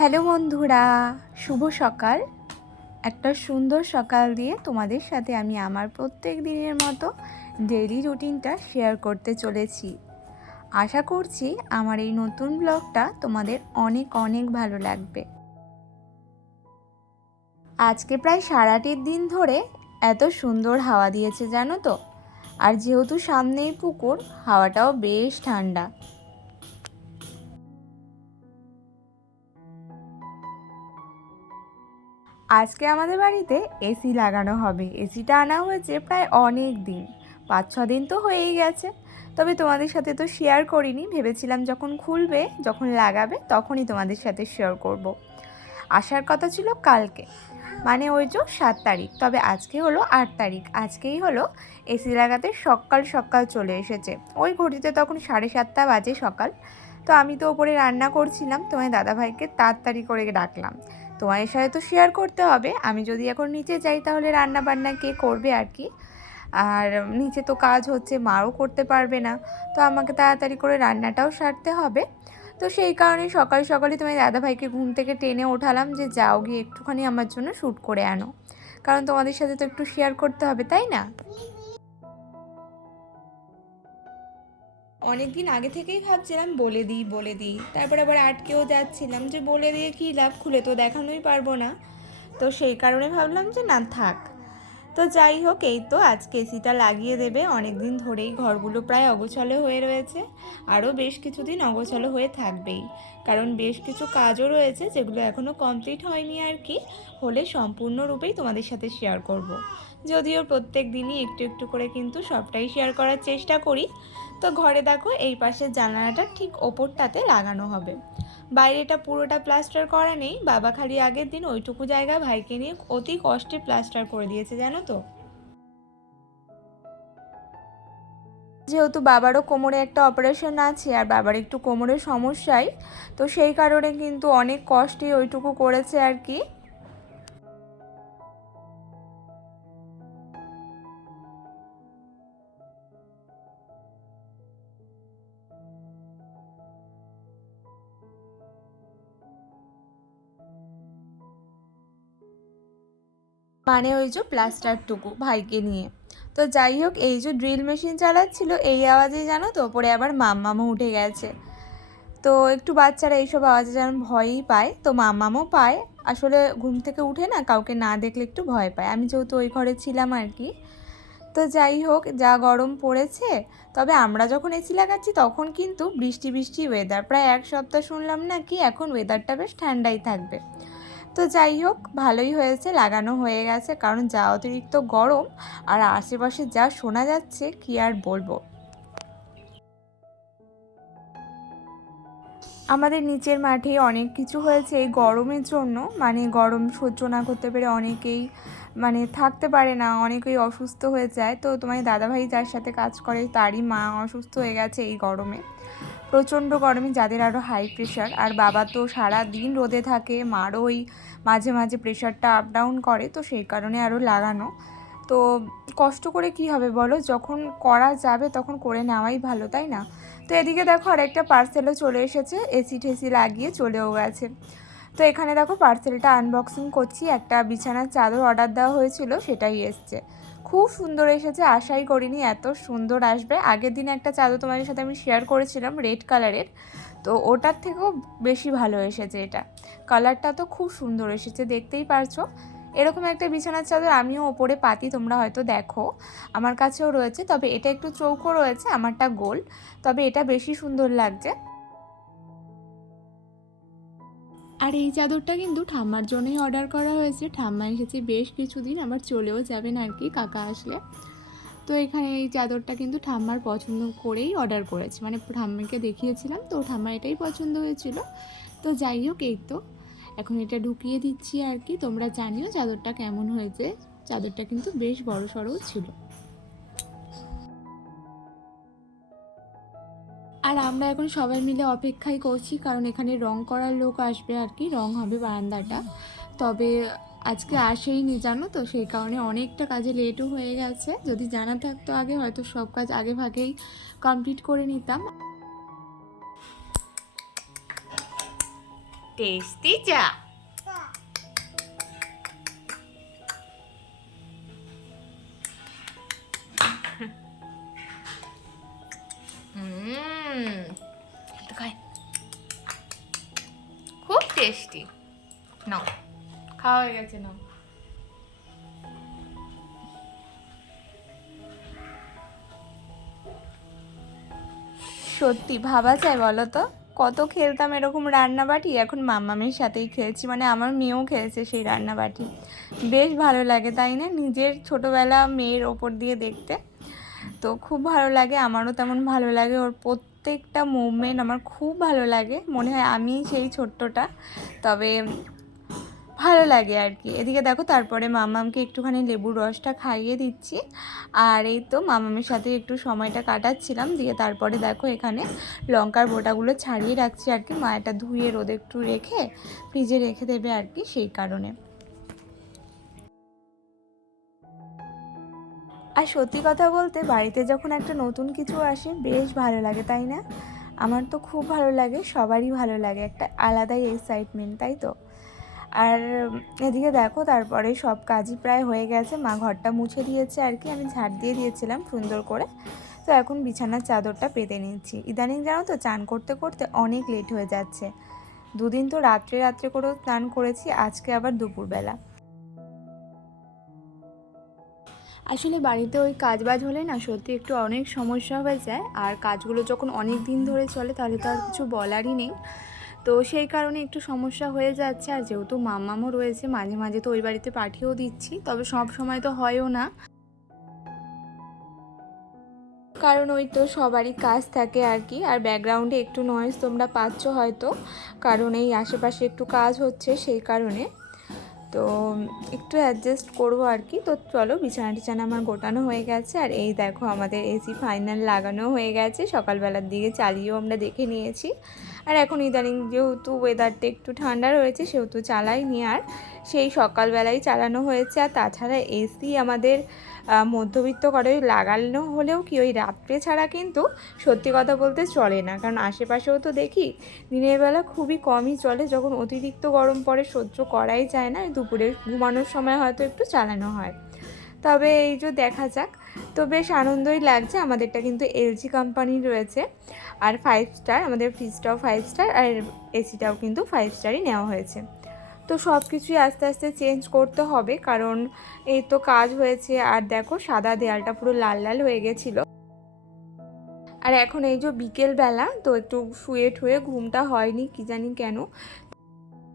Hello বন্ধুরা, শুভ সকাল। একটা সুন্দর সকাল দিয়ে তোমাদের সাথে আমি আমার প্রত্যেক দিনের মতো ডেইলি রুটিনটা শেয়ার করতে চলেছি। আশা করছি আমার এই নতুন ব্লগটা তোমাদের অনেক অনেক ভালো লাগবে। আজকে প্রায় সারাটির দিন ধরে এত সুন্দর হাওয়া দিয়েছে জানো তো। আর যেহেতু সামনেই পুকুর, হাওয়াটাও বেশ ঠান্ডা। আজকে আমাদের বাড়িতে এসি লাগানো হবে। এসিটা আনা হয়েছে প্রায় অনেক দিন, 5-6 দিন তো হয়েই গেছে। তবে তোমাদের সাথে তো শেয়ার করিনি, ভেবেছিলাম যখন খুলবে, যখন লাগাবে তখনই তোমাদের সাথে শেয়ার করব। আসার কথা ছিল কালকে, মানে ওই যে 7 তারিখ, তবে আজকে হলো 8 তারিখ। আজকেই হলো এসি লাগাতে সকাল সকাল চলে এসেছে। ওই ঘড়িতে তখন 7:30 বাজে সকাল। তো আমি তো ওপরে রান্না করছিলাম, তোমার দাদাভাইকে তাড়াতাড়ি করে ডাকলাম। তোমাদের সাথে তো শেয়ার করতে হবে, আমি যদি এখন নিচে যাই তাহলে রান্না বান্না কে করবে আর কি। আর নিচে তো কাজ হচ্ছে, মাও করতে পারবে না, তো আমাকে তাড়াতাড়ি করে রান্নাটাও সারতে হবে। তো সেই কারণে সকাল সকালই তোমার দাদাভাইকে ঘুম থেকে টেনে ওঠালাম যে যাও গিয়ে একটুখানি আমার জন্য শ্যুট করে আনো, কারণ তোমাদের সাথে তো একটু শেয়ার করতে হবে, তাই না? অনেক দিন আগে থেকেই ভাবছিলাম বলে দিই, তারপর আবার আটকেও যাচ্ছিলাম যে বলে দিয়ে কী লাভ, খুলে তো দেখানোই পারবো না। তো সেই কারণে ভাবলাম যে না থাক। তো যাই হোক, এই তো আজকে এসিটা লাগিয়ে দেবে। অনেক দিন ধরেই ঘরগুলো প্রায় অগোছালো হয়ে রয়েছে, আরও বেশ কিছুদিন অগোছালো হয়ে থাকবেই, কারণ বেশ কিছু কাজও রয়েছে যেগুলো এখনও কমপ্লিট হয়নি আর কি। হলে সম্পূর্ণরূপেই তোমাদের সাথে শেয়ার করব। যদিও প্রত্যেক দিনই একটু একটু করে কিন্তু সবটাই শেয়ার করার চেষ্টা করি। তো ঘরে দেখো, এই পাশের জানালাটা ঠিক ওপরটাতে লাগানো হবে। বাইরেটা পুরোটা প্লাস্টার করা নেই, বাবা খালি আগের দিন ওইটুকু জায়গা ভাইকে নিয়ে অতি কষ্টে প্লাস্টার করে দিয়েছে জানো তো। যেহেতু বাবারও কোমরে একটা অপারেশন আছে আর বাবার একটু কোমরের সমস্যাই, তো সেই কারণে কিন্তু অনেক কষ্টে ওইটুকু করেছে আর কি। মানে ওই যে প্লাস্টারটুকু ভাইকে নিয়ে। তো যাই হোক, এই যে ড্রিল মেশিন চালাচ্ছিল এই আওয়াজেই জানো তো ওপরে আবার মাম্মামও উঠে গেছে। তো একটু বাচ্চারা এইসব আওয়াজে যেন ভয়ই পায়, তো মাম্মামও পায়। আসলে ঘুম থেকে উঠে না কাউকে না দেখলে একটু ভয় পায়, আমি যেহেতু ওই ঘরে ছিলাম আর কি। তো যাই হোক, যা গরম পড়েছে। তবে আমরা যখন এসি লাগাচ্ছি তখন কিন্তু বৃষ্টি বৃষ্টি ওয়েদার, প্রায় 1 সপ্তাহ শুনলাম না কি এখন ওয়েদারটা বেশ ঠান্ডাই থাকবে। তো যাই হোক, ভালোই হয়েছে, লাগানো হয়ে গেছে, কারণ যা অতিরিক্ত গরম আর আশেপাশে যা শোনা যাচ্ছে কি আর বলবো। আমাদের নিচের মাঠে অনেক কিছু হয়েছে এই গরমের জন্য, মানে গরম সহ্য না করতে পেরে অনেকেই মানে থাকতে পারে না, অনেকেই অসুস্থ হয়ে যায়। তো তোমার দাদাভাই যার সাথে কাজ করে তারই মা অসুস্থ হয়ে গেছে এই গরমে। প্রচণ্ড গরমে যাদের আরও হাই প্রেশার, আর বাবা তো সারা দিন রোদে থাকে, মারও ওই মাঝে মাঝে প্রেশারটা আপ ডাউন করে, তো সেই কারণে আরও লাগানো। তো কষ্ট করে কি হবে বলো, যখন করা যাবে তখন করে নেওয়াই ভালো, তাই না? তো এদিকে দেখো আর একটা পার্সেলও চলে এসেছে, এসি ঠেসি লাগিয়ে চলেও গেছে। তো এখানে দেখো পার্সেলটা আনবক্সিং করছি, একটা বিছানার চাদর অর্ডার দেওয়া হয়েছিল, সেটাই এসছে। খুব সুন্দর এসেছে, আশাই করিনি এত সুন্দর আসবে। আগের দিন একটা চাদর তোমাদের সাথে আমি শেয়ার করেছিলাম রেড কালারের, তো ওটার থেকেও বেশি ভালো এসেছে এটা। কালারটা তো খুব সুন্দর এসেছে, দেখতেই পারছো। এরকম একটা বিছানার চাদর আমিও ওপরে পাতি, তোমরা হয়তো দেখো, আমার কাছেও রয়েছে। তবে এটা একটু চৌকো রয়েছে, আমারটা গোল, তবে এটা বেশি সুন্দর লাগছে। আর এই চাদরটা কিন্তু ঠাম্মার জন্যই অর্ডার করা হয়েছে, ঠাম্মা এসেছে বেশ কিছুদিন, আবার চলেও যাবেন আর কি কাকা আসলে। তো এখানে এই চাদরটা কিন্তু ঠাম্মার পছন্দ করেই অর্ডার করেছে, মানে ঠাম্মাকে দেখিয়েছিলাম তো ঠাম্মার এটাই পছন্দ হয়েছিল। তো যাই হোক, এই তো এখন এটা ঢুকিয়ে দিচ্ছি আর কি। তোমরা জানিও চাদরটা কেমন হয়েছে, চাদরটা কিন্তু বেশ বড় সড়ও ছিল। আর আমরা এখন সবাই মিলে অপেক্ষাই করছি, কারণ এখানে রং করার লোক আসবে আর কি, রং হবে বারান্দাটা। তবে আজকে আসেইনি জানো তো, সেই কারণে অনেকটা কাজে লেটও হয়ে গেছে। যদি জানা থাকতো আগে, হয়তো সব কাজ আগে ভাগেই কমপ্লিট করে নিতাম। টেস্টি চা। খুব টেস্টি। নাও, খাওয়া হয়ে গেছে, নাও। সত্যি ভাবা যায় বলো তো, কত খেলতাম এরকম রান্নাবাটি, এখন মাম্মামের সাথেই খেলছি, মানে আমার মেয়েও খেলছে সেই রান্নাবাটি। বেশ ভালো লাগে তাই না, নিজের ছোটোবেলা মেয়ের ওপর দিয়ে দেখতে। তো খুব ভালো লাগে, আমারও তেমন ভালো লাগে, ওর প্রত্যেকটা মুভমেন্ট আমার খুব ভালো লাগে, মনে হয় আমি সেই ছোট্টটা। তবে ভালো লাগে আর কি। এদিকে দেখো তারপরে মামামকে একটুখানি লেবুর রসটা খাইয়ে দিচ্ছি, আর এই তো মামামের সাথে একটু সময়টা কাটাচ্ছিলাম। দিয়ে তারপরে দেখো এখানে লঙ্কার বোটাগুলো ছাড়িয়ে রাখছি আর কি, মায়াটা ধুয়ে রোদে একটু রেখে ফ্রিজে রেখে দেবে আর কি, সেই কারণে। আর সত্যি কথা বলতে বাড়িতে যখন একটা নতুন কিছু আসে বেশ ভালো লাগে তাই না? আমার তো খুব ভালো লাগে, সবারই ভালো লাগে, একটা আলাদাই এক্সাইটমেন্ট, তাই তো। আর এদিকে দেখো তারপরে সব কাজই প্রায় হয়ে গেছে, মা ঘরটা মুছে দিয়েছে আর কি, আমি ঝাড় দিয়ে দিয়েছিলাম সুন্দর করে। তো এখন বিছানার চাদরটা পেতে নিচ্ছি। ইদানিং জানো তো চান করতে করতে অনেক লেট হয়ে যাচ্ছে, দুদিন তো রাত্রে রাত্রে করেও স্নান করেছি, আজকে আবার দুপুরবেলা। আসলে বাড়িতে ওই কাজবাজ হলে না সত্যি একটু অনেক সমস্যা হয়ে যায়, আর কাজগুলো যখন অনেক দিন ধরে চলে তাহলে তো আর কিছু বলারই নেই। তো সেই কারণে একটু সমস্যা হয়ে যাচ্ছে, আর যেহেতু মাম্মামও রয়েছে মাঝে মাঝে তো ওই বাড়িতে পাঠিয়েও দিচ্ছি, তবে সব সময় তো হয়ও না, কারণ ওই তো সবারই কাজ থাকে আর কি। আর ব্যাকগ্রাউন্ডে একটু নয়েজ তোমরা পাচ্ছ হয়তো, কারণ এই আশেপাশে একটু কাজ হচ্ছে সেই কারণে। তো একটু অ্যাডজাস্ট করবো আর কি। তো চলো, বিছানা টিছানা আমার গোটানো হয়ে গেছে, আর এই দেখো আমাদের এসি ফাইনাল লাগানো হয়ে গেছে, সকালবেলার দিকে চালিয়েও আমরা দেখে নিয়েছি। আর এখন ইদানিং যেহেতু ওয়েদারটা একটু ঠান্ডা রয়েছে সেহেতু চালাইনি, আর সেই সকালবেলাই চালানো হয়েছে। আর তাছাড়া এসি আমাদের মধ্যবিত্ত করে লাগানো হলেও কি ওই রাত্রে ছাড়া কিন্তু সত্যি কথা বলতে চলে না, কারণ আশেপাশেও তো দেখি দিনের বেলা খুবই কমই চলে, যখন অতিরিক্ত গরম পড়ে সহ্য করাই যায় না, দুপুরে ঘুমানোর সময় হয়তো একটু চালানো হয়। তবে এই যে দেখা যাক, তো বেশ আনন্দই লাগছে। আমাদেরটা কিন্তু এলজি কোম্পানির রয়েছে, আর 5 স্টার, আমাদের ফ্রিজটাও 5 স্টার, আর এসিটাও কিন্তু 5 স্টারই নেওয়া হয়েছে। তো সব কিছুই আস্তে আস্তে চেঞ্জ করতে হবে, কারণ এই তো কাজ হয়েছে। আর দেখো সাদা দেয়ালটা পুরো লাল লাল হয়ে গেছিলো। আর এখন এই যে বিকেলবেলা, তো একটু শুয়ে ঠুয়ে ঘুমটা হয়নি কি জানি কেন।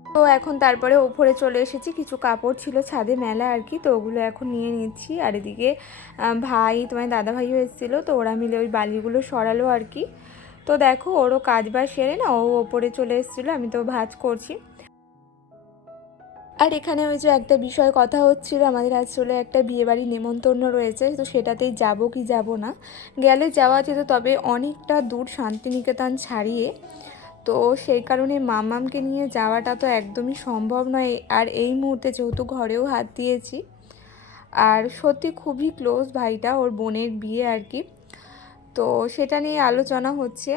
তো এখন তারপরে ওপরে চলে এসেছি, কিছু কাপড় ছিল ছাদে মেলা আর কি, তো ওগুলো এখন নিয়ে নিচ্ছি। আর এদিকে ভাই, তোমার দাদা ভাইও এসেছিলো, তো ওরা মিলে ওই বালিগুলো সরালো আর কি। তো দেখো ওরও কাজ বাজ সেরে না ও ওপরে চলে এসেছিলো, আমি তো ভাঁজ করছি। আর এখানে ওই যে একটা বিষয় কথা হচ্ছিল, আমাদের আসলে একটা বিয়েবাড়ি নেমন্তন্ন রয়েছে, তো সেটাতেই যাব কি যাব না, গেলে যাওয়া যেত, তবে অনেকটা দূর, শান্তিনিকেতন ছাড়িয়ে। তো সেই কারণে মামামকে নিয়ে যাওয়াটা তো একদমই সম্ভব নয়, আর এই মুহূর্তে যেহেতু ঘরেও হাত দিয়েছি, আর সত্যি খুবই ক্লোজ ভাইটা, ওর বোনের বিয়ে আর কি, তো সেটা নিয়ে আলোচনা হচ্ছে।